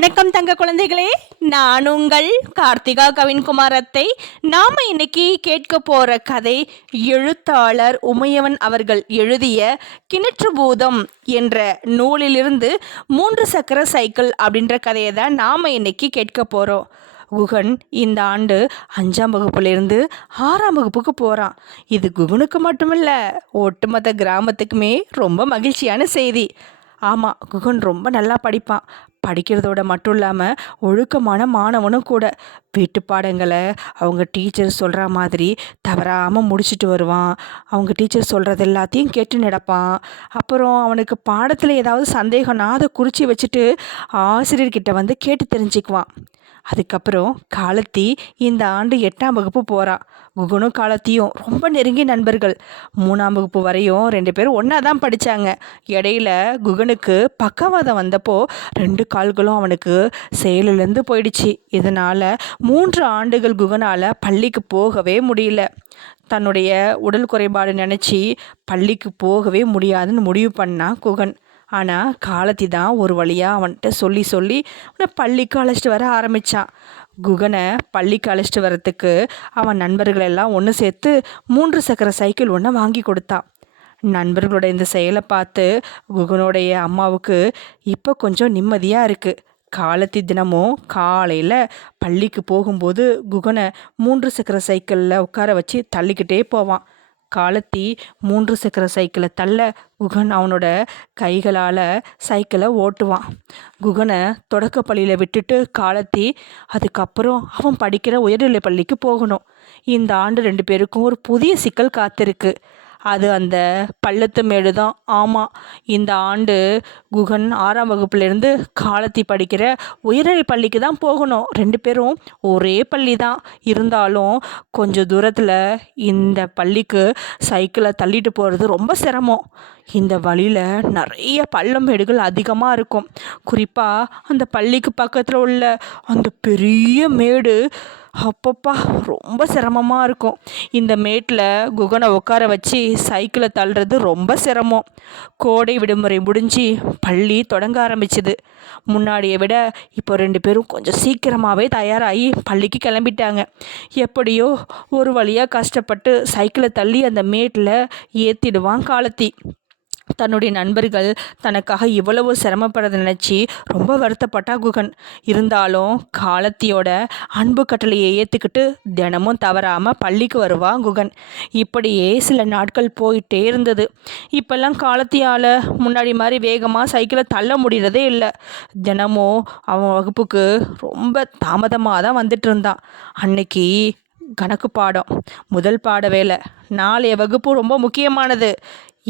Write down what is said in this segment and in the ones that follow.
வணக்கம் தங்க குழந்தைகளே, நான் உங்கள் கார்த்திகா கவின்குமாரத்தை. நாம இன்னைக்கு கேட்க போற கதை எழுத்தாளர் உமையவன் அவர்கள் எழுதிய கிணற்று பூதம் என்ற நூலிலிருந்து 3 சக்கர சைக்கிள் அப்படின்ற கதையை தான் நாம இன்னைக்கு கேட்க போறோம். குகன் இந்த ஆண்டு 5ஆம் வகுப்புலேருந்து 6ஆம் வகுப்புக்கு போகிறான். இது குகனுக்கு மட்டுமில்ல, ஒட்டுமொத்த கிராமத்துக்குமே ரொம்ப மகிழ்ச்சியான செய்தி. ஆமாம், குகன் ரொம்ப நல்லா படிப்பான். படிக்கிறதோட மட்டும் இல்லாமல் ஒழுக்கமான மாணவனும் கூட. வீட்டு பாடங்களை அவங்க டீச்சர் சொல்கிற மாதிரி தவறாமல் முடிச்சுட்டு வருவான். அவங்க டீச்சர் சொல்கிறது எல்லாத்தையும் கேட்டு நடப்பான். அப்புறம் அவனுக்கு பாடத்தில் ஏதாவது சந்தேகம்னா அதை குறித்து வச்சுட்டு ஆசிரியர்கிட்ட வந்து கேட்டு தெரிஞ்சுக்குவான். அதுக்கப்புறம் காலத்தி இந்த ஆண்டு 8ஆம் வகுப்பு போகிறான். குகனும் காலத்தியும் ரொம்ப நெருங்கிய நண்பர்கள். 3ஆம் வகுப்பு வரையும் 2 பேரும் ஒன்றா தான் படித்தாங்க. இடையில குகனுக்கு பக்கவாதம் வந்தப்போ 2 கால்களும் அவனுக்கு செயலிழந்து போயிடுச்சு. இதனால் 3 ஆண்டுகள் குகனால் பள்ளிக்கு போகவே முடியல. தன்னுடைய உடல் குறைபாடு நினச்சி பள்ளிக்கு போகவே முடியாதுன்னு முடிவு பண்ணான் குகன். ஆனால் காலத்தி தான் ஒரு வழியாக அவன்கிட்ட சொல்லி சொல்லி அவனை பள்ளிக்கு அழைச்சிட்டு வர ஆரம்பித்தான். குகனை பள்ளிக்கு அழைச்சிட்டு வரத்துக்கு அவன் நண்பர்களெல்லாம் ஒன்று சேர்த்து 3 சக்கர சைக்கிள் ஒன்று வாங்கி கொடுத்தான். நண்பர்களோட இந்த செயலை பார்த்து குகனுடைய அம்மாவுக்கு இப்போ கொஞ்சம் நிம்மதியாக இருக்குது. காலத்தி தினமும் காலையில் பள்ளிக்கு போகும்போது குகனை 3 சக்கர சைக்கிளில் உட்கார வச்சு தள்ளிக்கிட்டே போவான். காலத்தி 3 சக்கர சைக்கிளை தள்ள குகன் அவனோட கைகளால் சைக்கிளை ஓட்டுவான். குகனை தொடக்க பள்ளியில் விட்டுட்டு காலத்தி அதுக்கப்புறம் அவன் படிக்கிற உயர்நிலை பள்ளிக்கு போகணும். இந்த ஆண்டு 2 பேருக்கும் ஒரு புதிய சிக்கல் காத்திருக்கு. அது அந்த பள்ளத்து மேடு தான். ஆமாம், இந்த ஆண்டு குகன் 6ஆம் வகுப்புலேருந்து காலத்தி படிக்கிற உயர்நிலை பள்ளிக்கு தான் போகணும். 2 பேரும் ஒரே பள்ளி தான். இருந்தாலும் கொஞ்சம் தூரத்தில் இந்த பள்ளிக்கு சைக்கிளை தள்ளிட்டு போகிறது ரொம்ப சிரமம். இந்த வழியில் நிறைய பள்ளம் மேடுகள் அதிகமாக இருக்கும். குறிப்பாக அந்த பள்ளிக்கு பக்கத்தில் உள்ள அந்த பெரிய மேடு அப்பப்பா ரொம்ப சிரமமாக இருக்கும். இந்த மேட்டில் குகனை உட்கார வச்சு சைக்கிளை தள்ளுறது ரொம்ப சிரமம். கோடை விடுமுறை முடிஞ்சு பள்ளி தொடங்க ஆரம்பிச்சுது. முன்னாடியை விட இப்போ 2 பேரும் கொஞ்சம் சீக்கிரமாகவே தயாராகி பள்ளிக்கு கிளம்பிட்டாங்க. எப்படியோ ஒரு வழியாக கஷ்டப்பட்டு சைக்கிளை தள்ளி அந்த மேட்டில் ஏற்றிடுவான் காலத்தி. தன்னுடைய நண்பர்கள் தனக்காக இவ்வளவு சிரமப்படுறதை நினச்சி ரொம்ப வருத்தப்பட்டா குகன். இருந்தாலும் காலத்தியோட அன்பு கட்டளையை ஏற்றுக்கிட்டு தினமும் தவறாமல் பள்ளிக்கு வருவான் குகன். இப்படியே சில நாட்கள் போயிட்டே இருந்தது. இப்போல்லாம் காலத்தியால் முன்னாடி மாதிரி வேகமாக சைக்கிளை தள்ள முடிகிறதே இல்லை. தினமும் அவன் வகுப்புக்கு ரொம்ப தாமதமாக தான் வந்துட்டு இருந்தான். அன்னைக்கு கணக்கு பாடம், முதல் பாட வேலை. நாளைய வகுப்பு ரொம்ப முக்கியமானது.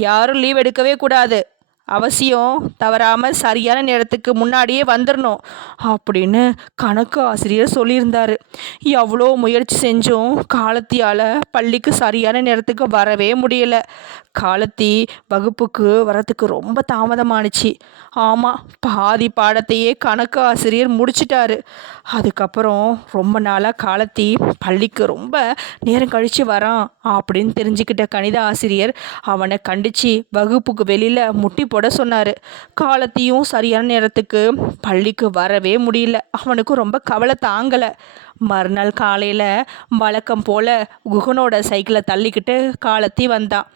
யாரும் லீவ் எடுக்கவே கூடாது. அவசியம் தவறாமல் சரியான நேரத்துக்கு முன்னாடியே வந்துடணும் அப்படின்னு கணக்கு ஆசிரியர் சொல்லியிருந்தார். எவ்வளோ முயற்சி செஞ்சும் காலத்தியால் பள்ளிக்கு சரியான நேரத்துக்கு வரவே முடியலை. காலத்தி வகுப்புக்கு வரத்துக்கு ரொம்ப தாமதமானுச்சு. ஆமாம், பாதி பாடத்தையே கணக்கு ஆசிரியர் முடிச்சிட்டாரு. அதுக்கப்புறம் ரொம்ப நாளாக காலத்தி பள்ளிக்கு ரொம்ப நேரம் கழித்து வரான் அப்படின்னு தெரிஞ்சுக்கிட்ட கணித ஆசிரியர் அவனை கண்டித்து வகுப்புக்கு வெளியில் முட்டி போட சொன்னார். காலத்தியும் சரியான நேரத்துக்கு பள்ளிக்கு வரவே முடியல. அவனுக்கு ரொம்ப கவலை தாங்கலை. மறுநாள் காலையில் வழக்கம் போல் குகனோட சைக்கிளை தள்ளிக்கிட்டு காலத்தி வந்தான்.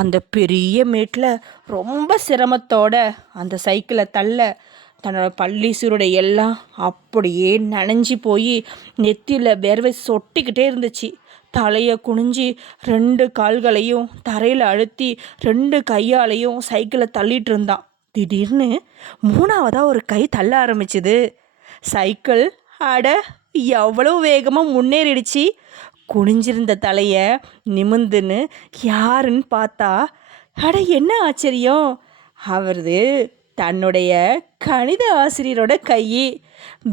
அந்த பெரிய மேட்டில் ரொம்ப சிரமத்தோட அந்த சைக்கிளை தள்ள தன்னோட பள்ளி சீருடை எல்லாம் அப்படியே நனைஞ்சி போய் நெத்தியில் வேர்வை சொட்டிக்கிட்டே இருந்துச்சு. தலையை குனிஞ்சி 2 கால்களையும் தரையில் அழுத்தி 2 கையாலையும் சைக்கிளை தள்ளிட்டு இருந்தான். திடீர்னு 3ஆவதாக ஒரு கை தள்ள ஆரம்பிச்சுது. சைக்கிள் அட எவ்வளோ வேகமாக முன்னேறிடுச்சு. குனிஞ்சிருந்த தலையை நிமிந்துன்னு யாருன்னு பார்த்தா, அட என்ன ஆச்சரியம், அவரது தன்னுடைய கணித ஆசிரியரோட கை.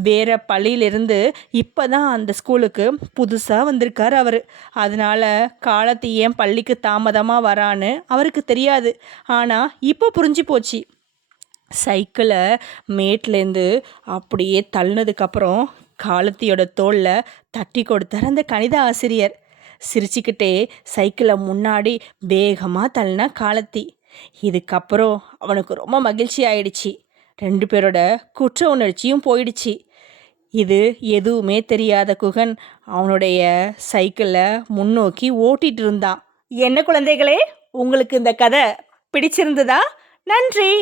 வேறு பள்ளியிலிருந்து இப்போ தான் அந்த ஸ்கூலுக்கு புதுசாக வந்திருக்கார் அவர். அதனால் காலத்தி ஏன் பள்ளிக்கு தாமதமாக வரான்னு அவருக்கு தெரியாது. ஆனால் இப்போ புரிஞ்சு போச்சு. சைக்கிளை மேட்லேருந்து அப்படியே தள்ளினதுக்கப்புறம் காலத்தியோட தோளில் தட்டி கொடுத்தார் அந்த கணித ஆசிரியர். சிரிச்சுக்கிட்டே சைக்கிளை முன்னாடி வேகமாக தள்ளினா காலத்தி. இதுக்கப்புறம் அவனுக்கு ரொம்ப மகிழ்ச்சி ஆயிடுச்சு. 2 பேரோட குற்ற உணர்ச்சியும் போயிடுச்சு. இது எதுவுமே தெரியாத குகன் அவனுடைய சைக்கிளை முன்னோக்கி ஓட்டிட்டு இருந்தான். என்ன குழந்தைகளே, உங்களுக்கு இந்த கதை பிடிச்சிருந்ததா? நன்றி.